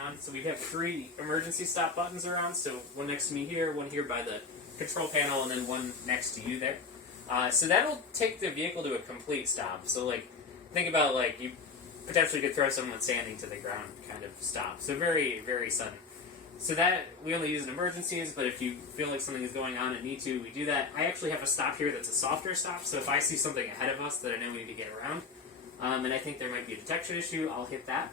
on. So we have 3 emergency stop buttons around. So one next to me here, one here by the control panel, and then one next to you there. So that'll take the vehicle to a complete stop. So like, think about like you potentially could throw someone standing to the ground kind of stop. So very, very sudden. So that, we only use in emergencies, but if you feel like something is going on and need to, we do that. I actually have a stop here that's a softer stop, so if I see something ahead of us that I know we need to get around, and I think there might be a detection issue, I'll hit that.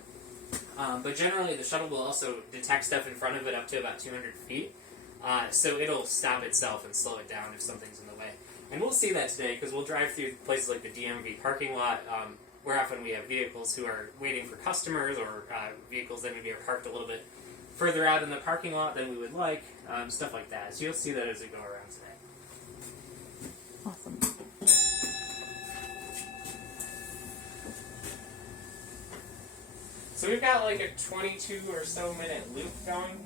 But generally, the shuttle will also detect stuff in front of it up to about 200 feet, so it'll stop itself and slow it down if something's in the way. And we'll see that today, because we'll drive through places like the DMV parking lot, where often we have vehicles who are waiting for customers, or vehicles that maybe are parked a little bit further out in the parking lot than we would like, stuff like that. So you'll see that as we go around today. Awesome. So we've got like a 22 or so minute loop going.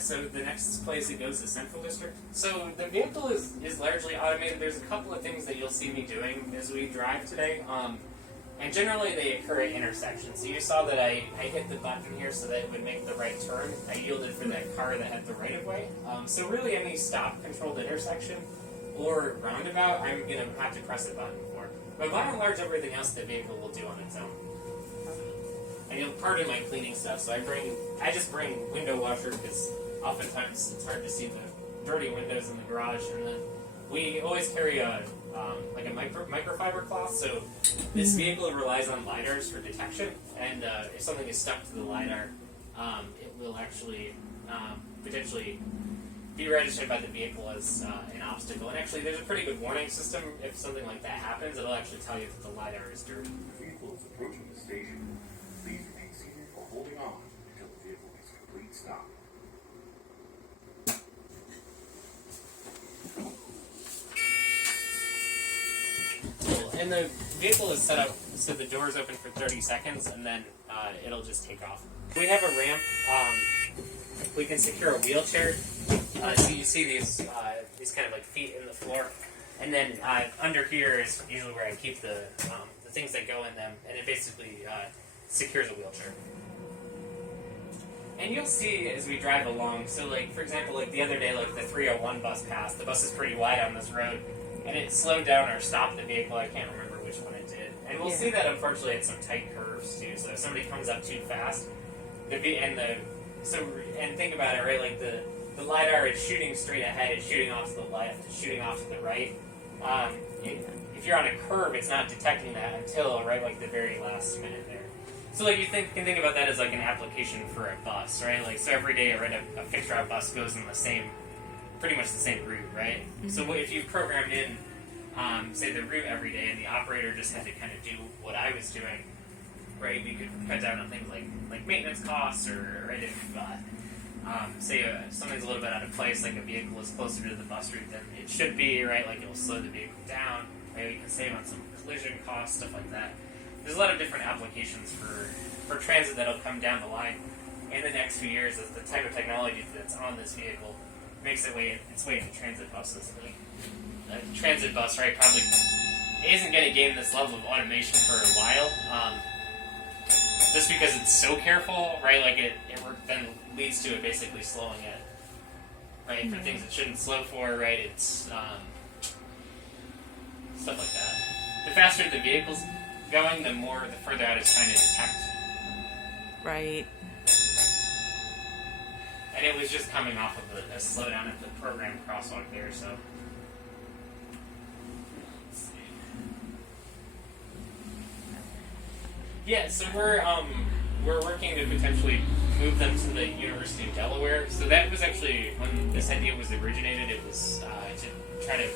So the next place it goes is Central District. So the vehicle is largely automated. There's a couple of things that you'll see me doing as we drive today. And generally they occur at intersections. So you saw that I hit the button here so that it would make the right turn. I yielded for that car that had the right of way. So really any stop controlled intersection or roundabout, I'm going to have to press a button for. But by and large, everything else the vehicle will do on its own. And you'll pardon my cleaning stuff, so I just bring window washer because oftentimes it's hard to see the dirty windows in the garage. And then we always carry a microfiber cloth, so this vehicle relies on LiDARs for detection, and if something is stuck to the LiDAR, it will actually potentially be registered by the vehicle as an obstacle. And actually, there's a pretty good warning system. If something like that happens, it'll actually tell you that the LiDAR is dirty. The vehicle is approaching the station. Please remain seated or holding on until the vehicle makes a complete stop. And the vehicle is set up so the doors open for 30 seconds, and then it'll just take off. We have a ramp. We can secure a wheelchair. So you see these kind of like feet in the floor, and then under here is usually where I keep the things that go in them, and it basically secures a wheelchair. And you'll see as we drive along. So like, for example, like the other day, like the 301 bus passed. The bus is pretty wide on this road. And it slowed down or stopped the vehicle. I can't remember which one it did. And we'll see that unfortunately at some tight curves too. So if somebody comes up too fast, and think about it, right? Like the LiDAR is shooting straight ahead, it's shooting off to the left, it's shooting off to the right. If you're on a curve, it's not detecting that until right like the very last minute there. So like you can think about that as like an application for a bus, right? Like so every day a fixed route bus goes in pretty much the same route, right? Mm-hmm. So if you programmed in, say the route every day, and the operator just had to kind of do what I was doing, right? We could cut down on things like maintenance costs, or right if say something's a little bit out of place, like a vehicle is closer to the bus route than it should be, right? Like it'll slow the vehicle down. Maybe you can save on some collision costs, stuff like that. There's a lot of different applications for transit that'll come down the line in the next few years as the type of technology that's on this vehicle makes its way into transit buses. A transit bus, right, probably isn't going to gain this level of automation for a while, just because it's so careful, right? Like it then leads to it basically slowing it, right? For things it shouldn't slow for, right? It's stuff like that. The faster the vehicle's going, the further out it's trying to detect. Right. And it was just coming off of a slowdown at the program crosswalk there, so. Let's see. Yeah, so we're working to potentially move them to the University of Delaware. So that was actually when this idea was originated. It was to try to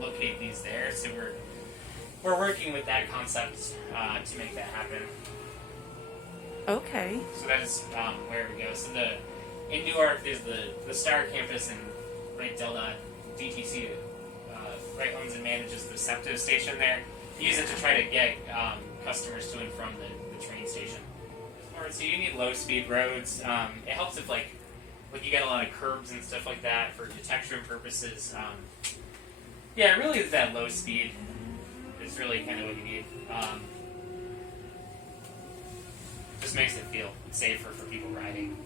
locate these there. So we're working with that concept to make that happen. Okay. So that is where we go. So in Newark, there's the Star campus, and right DelDOT DTC right owns and manages the SEPTA station there. Use it to try to get customers to and from the train station. So you need low speed roads. It helps if like you get a lot of curbs and stuff like that for detection purposes. Yeah, really is that low speed is really kind of what you need. Just makes it feel safer for people riding.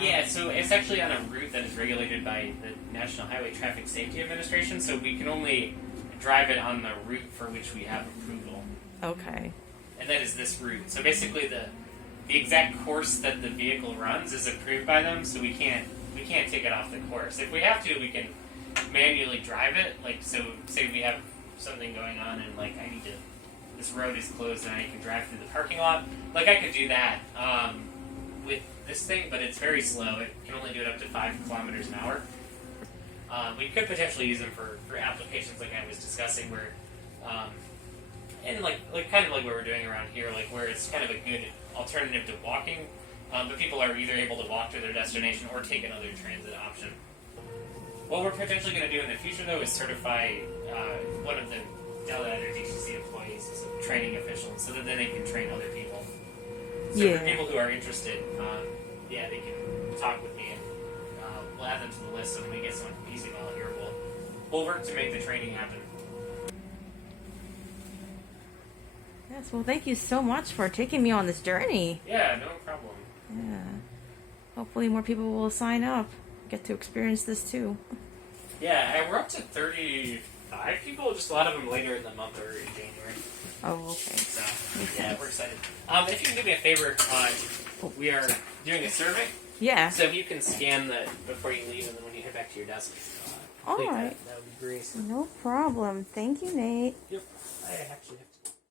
Yeah, so it's actually on a route that is regulated by the National Highway Traffic Safety Administration, so we can only drive it on the route for which we have approval. Okay. And that is this route. So basically the exact course that the vehicle runs is approved by them, so we can't take it off the course. If we have to, we can manually drive it. Like, so say we have something going on and like this road is closed and I can drive through the parking lot. Like I could do that with this thing, but it's very slow. It can only do it up to 5 kilometers an hour. We could potentially use them for applications like I was discussing, where and like kind of like what we're doing around here, like where it's kind of a good alternative to walking, but people are either able to walk to their destination or take another transit option. What we're potentially going to do in the future, though, is certify one of the DelDOT or DTC employees as a training official, so that then they can train other people. So for people who are interested, they can talk with me, and we'll add them to the list. So when we get someone from easy volunteer, we'll work to make the training happen. Yes, well, thank you so much for taking me on this journey. Yeah, no problem. Yeah. Hopefully more people will sign up, get to experience this too. Yeah, and we're up to 35 people, just a lot of them later in the month or in January. Oh, okay. So, yeah, we're excited. If you can do me a favor, we are doing a survey. Yeah. So if you can scan that before you leave, and then when you head back to your desk, all right. that would be great. No problem. Thank you, Nate. Yep. I actually have